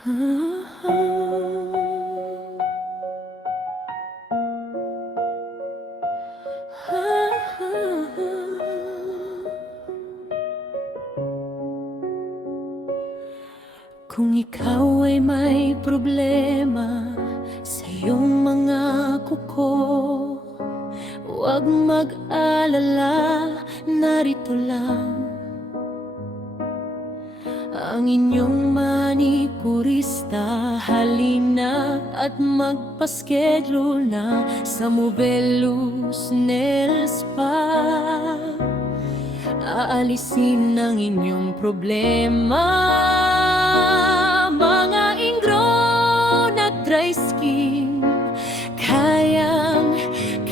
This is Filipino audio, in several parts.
Kung ikaw ay may problema sa iyong mga kuko, huwag mag-alala, narito lang ang inyong manikurista. Halina at magpa-schedule na sa Movelus Nail Spa. Aalisin ang inyong problema, mga ingrown at dry skin.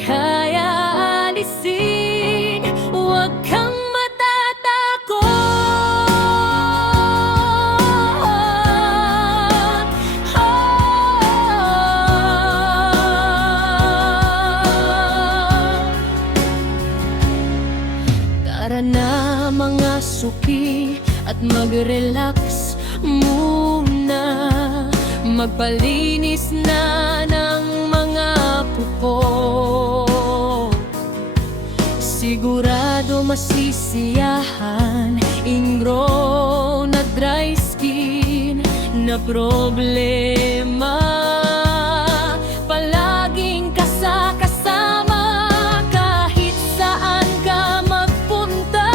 Kaya alisin, huwag kang matatakot. Tara na mga suki at mag-relax muna. Magpalinis na ng mga kuko. Sigurado masisiyahan, ingrown na dry skin na problema. Palaging kasama kahit saan ka magpunta.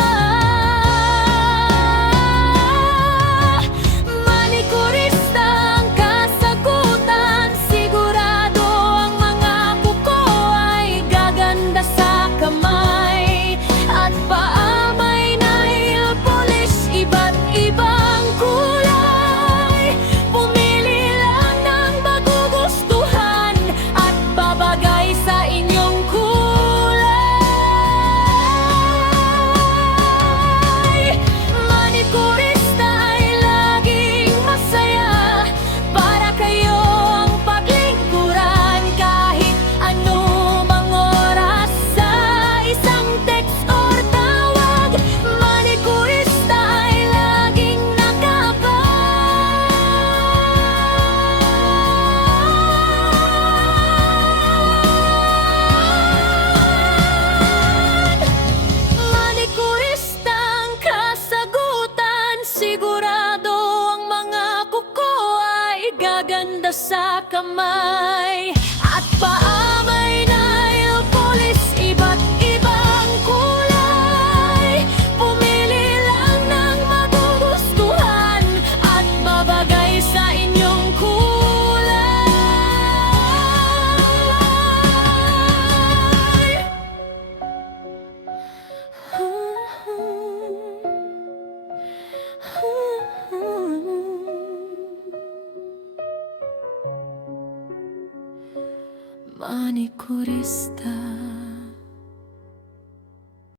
Manikurista ang kasagutan, sigurado ang mga kuko ay gaganda sa kamay. At paa may nail polish, iba't ibang kulay. Pumili lang ng magugustuhan at babagay sa inyong kulay. Manikurista ay laging masaya, para kayo ang paglingkuran. Kahit anumang oras, sa isang text or tawag, manikurista ay laging Manikurista ang kasagutan, sigurado ang mga kuko ay gaganda sa kamay. At paa may nail polish, iba't ibang kulay. Pumili lang ng magugustuhan at babagay sa inyong kulay. Manikurista.